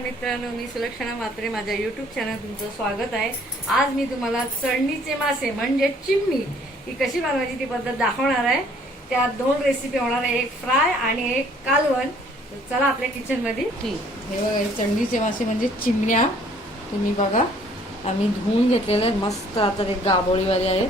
नमस्कार मित्रांनो, मी सुलक्षणा म्हात्रे. माझ्या यूट्यूब चॅनल तुमचं स्वागत आहे. आज मी तुम्हाला चढणीचे मासे म्हणजे चिमणी ही कशी बनवायची ती पद्धत दाखवणार आहे. त्या दोन रेसिपी होणार आहे, एक फ्राय आणि एक कालवण. चला आपल्या किचन मध्ये. हे बघा, चढणीचे मासे म्हणजे चिमण्या. तुम्ही बघा, आम्ही धुवून घेतलेले आहे मस्त. आता एक गाबोळीवाले आहे,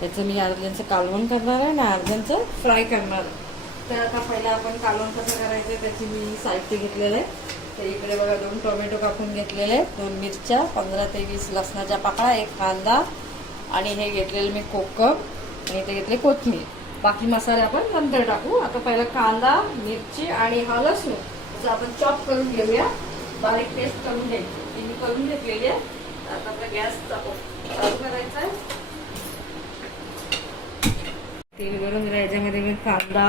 त्याचं मी अर्ध्यांचं कालवण करणार आहे आणि अर्ध्यांचं फ्राय करणार आहे. तर आता पहिला आपण कालवण कसं करायचं त्याची मी साहित्य घेतलेलं आहे. तर इकडे बघा, 2 टोमॅटो कापून घेतलेले, 2 मिरच्या, 15 ते 20 लसणाच्या पाकळ्या, 1 कांदा आणि हे घेतलेलं मी कोकम आणि इथे घेतले कोथिंबीर. बाकी मसाले आपण नंतर टाकू. आता पहिला कांदा, मिरची आणि हा लसूण असं आपण चॉप करून घेऊया. बारीक पेस्ट करून घ्यायची, मी करून घेतलेली आहे. आता आपला गॅस चालू करायचा आहे. तेल गरम झालं, याच्यामध्ये मी कांदा,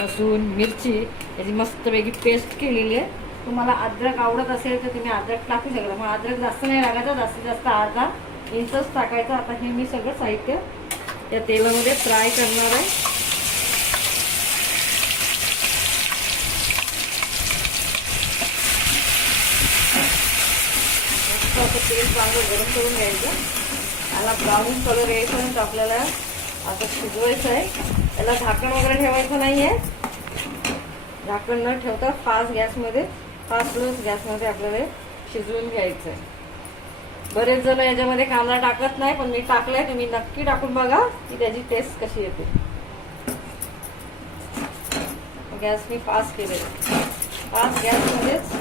लसूण, मिरची याची मस्तपैकी पेस्ट केलेली आहे. तुम्हाला अद्रक आवडत असेल तर तुम्ही अद्रक टाकू शकता, मग अद्रक जास्त नाही टाकायचं, जास्तीत जास्त अर्धा इंचच टाकायचं. आता हे मी सगळं साहित्य त्या तेलामध्ये फ्राय करणार आहे. मस्त असं तेल चांगलं गरम करून घ्यायचं. याला ब्राऊन कलर येईपर्यंत आपल्याला आता शिजवायचं आहे. याला झाकण वगैरे ठेवायचं नाही आहे. झाकण न ठेवता फास्ट स्लो गॅसमध्ये आपल्याला शिजवून घ्यायचं आहे. बरेच जण याच्यामध्ये कांदा टाकत नाही, पण मी टाकलाय. तुम्ही नक्की टाकून बघा की त्याची टेस्ट कशी येते. गॅस मी फास्ट केलेला, फास्ट गॅसमध्येच.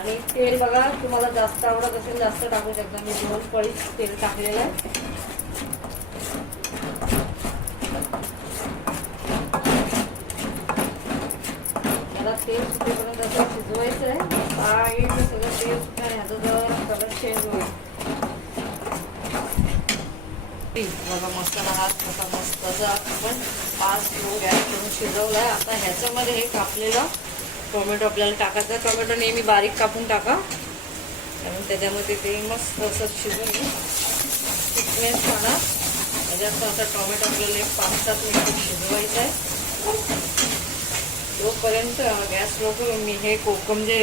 आणि तेल बघा, तुम्हाला जास्त आवडत असेल जास्त टाकू शकता. मी 2 पळी तेल टाकलेलं आहे. तेल सुटेपर्यंत असं शिजवायचं आहे. पाणी सगळं तेल सुटणार, ह्याचा जर कलर चेंज होईल. बघा मसाला हा कसा मस्त आपण फास्ट स्लो गॅस करून शिजवला आहे. आता ह्याच्यामध्ये हे कापलेला टोमॅटो आपल्याला टाकायचा. टोमॅटो नेहमी बारीक कापून टाका, कारण त्याच्यामध्ये ते मस्त असं शिजून थिकनेस खाणार. त्याच्यात असा टोमॅटो आपल्याला 5-7 मिनिट शिजवायचा आहे. तोपर्यंत गॅस स्लो करून मी हे कोकम जे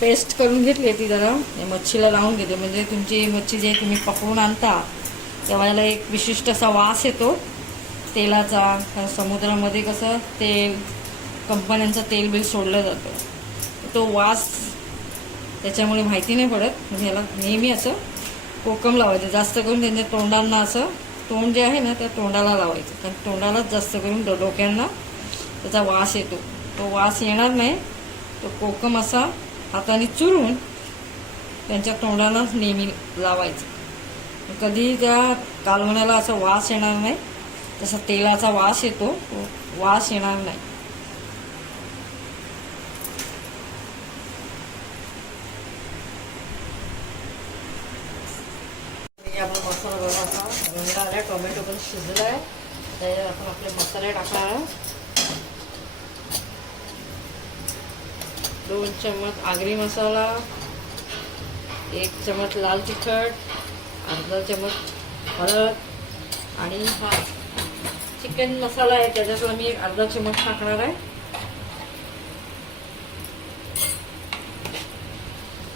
पेस्ट करून घेतली ती जरा मच्छीला लावून घेते. म्हणजे तुमची मच्छी जे तुम्ही पकडून आणता तेव्हा एक विशिष्ट असा वास येतो तेलाचा. समुद्रामध्ये कसं तेल कंपन्यांचं तेल बिल सोडलं जातं, तो वास त्याच्यामुळे माहिती नाही पडत. म्हणजे ह्याला नेहमी असं कोकम लावायचं. जास्त करून त्यांच्या तोंडांना असं, तोंड जे आहे ना त्या तोंडाला लावायचं, कारण तोंडालाच जास्त करून डोक्यांना त्याचा वास येतो. तो वास येणार नाही, तो कोकम असा हाताने चुरून त्यांच्या तोंडाला नेहमी लावायचं. कधी त्या कालवण्याला असा वास येणार नाही, तसा तेलाचा वास येतो, तो वास येणार नाही. आपला मसाला बघा असा रंग आला, टोमॅटो पण शिजला आहे. त्याच्यात आपण आपले मसाले टाकणार. 2 चम्मच आगरी मसाला, 1 चम्मच लाल तिखट, अर्धा चम्मच हळद आणि हा चिकन मसाला आहे त्याच्यातला मी अर्धा चम्मच टाकणार आहे.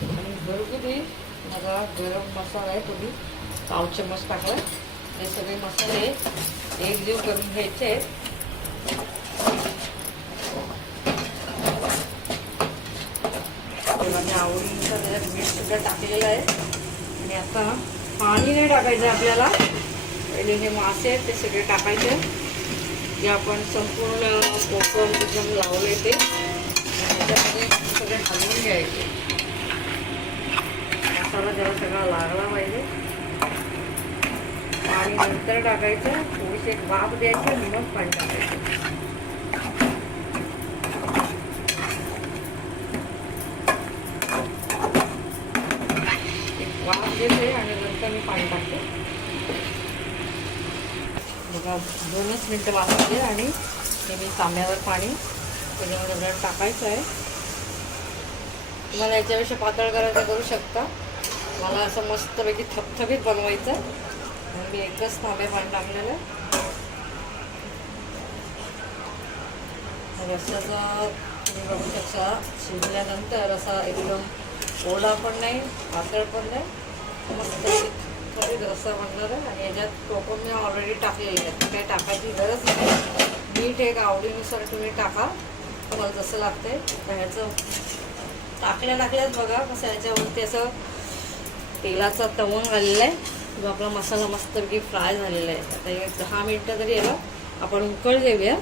आणि घरगुती माझा गरम मसाला आहे, तो मी 1/4 चम्मच टाकला. हे सगळे मसाले एकजीव करून घ्यायचे आहेत. आवडीनुसार त्याच्यात मीठ सुद्धा टाकलेलं आहे. आणि आता पाणी नाही टाकायचं आपल्याला. पहिले हे मासे आहेत ते सगळे टाकायचे, जे आपण संपूर्ण कोकम तिथून लावले ते त्याच्यामध्ये सगळे हलवून घ्यायचे. मसाला त्याला सगळा लागला पाहिजे. पाणी नंतर टाकायचं, थोडीशी एक वाफ द्यायची आणि मग पाणी टाकायचं. वाफ देते आणि नंतर मी पाणी टाकते. बघा 2च मिनटं वाफवते आणि हे मी तांब्यावर पाणी त्याच्यामध्ये जरा टाकायचं आहे. तुम्हाला याच्यापेक्षा पातळ करायचं करू शकता. मला असं मस्तपैकी थपथपीत बनवायचं म्हणून मी एकच तांब्या पाणी टाकलेलं. रस्स्याचा तुम्ही बघू शकता शिजल्यानंतर असा एकदम ओला पण नाही पातळ पण नाही मस्त कधी रस्सा बनणार आहे. आणि याच्यात कोकम मी ऑलरेडी टाकलेले आहेत, काही टाकायची गरज नाही. मीठ एक आवडीनुसार तुम्ही टाका तुम्हाला जसं लागतंय. तर ह्याचं टाकल्याच बघा कसं याच्यावरती असं तेलाचा तवंग आलेला आहे. जो आपला मसाला मस्तपैकी फ्राय झालेला आहे. आता एक 10 मिनटं तरी याला आपण उकळ देऊया.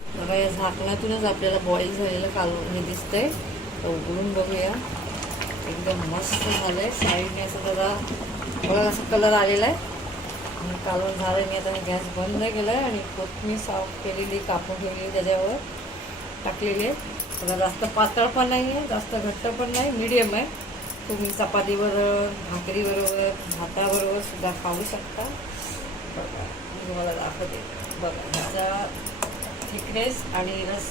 बघा या झाकणातूनच आपल्याला बॉईल झालेलं कालवण हे दिसतंय. तर उघडून बघूया. एकदम मस्त झालं आहे. साईडने असं जरा बघा असं कलर आलेला आहे आणि कालवण झालं. मी आता गॅस बंद केला आहे आणि कोथिंबीर साफ केलेली कापून ठेवलेली त्याच्यावर टाकलेली आहे. बघा जास्त पातळ पण नाही आहे जास्त घट्ट पण नाही, मीडियम आहे. तुम्ही चपातीबरोबर भाकरीबरोबर भाताबरोबर सुद्धा खाऊ शकता. बघा मी तुम्हाला दाखवते. बघा ह्याचा थिकनेस आणि रस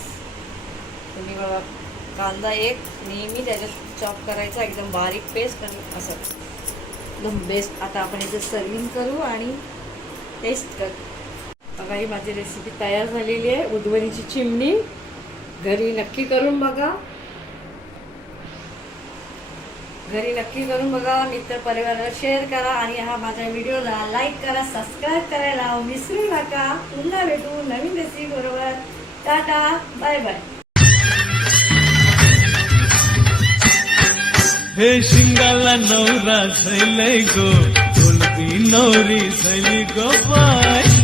तुम्ही बघा. कांदा एक नेहमी त्याच्यात चॉप करायचा एकदम बारीक पेस्ट आणि असं एकदम बेस्ट. आता आपण याचं सर्विंग करू आणि टेस्ट करू. बघा ही माझी रेसिपी तयार झालेली आहे. उदवणीची चिमणी घरी नक्की करून बघा. मित्र परिवाराला शेअर करा आणि हा माझ्या व्हिडिओला लाईक करा, सबस्क्राईब करायला विसरू नका. पुन्हा भेटू नवीन रेसिपी बरोबर. Tata bye bye. हे शिंगाला नवरा झैलय गो, बोलती नवरी झैली गो बाय.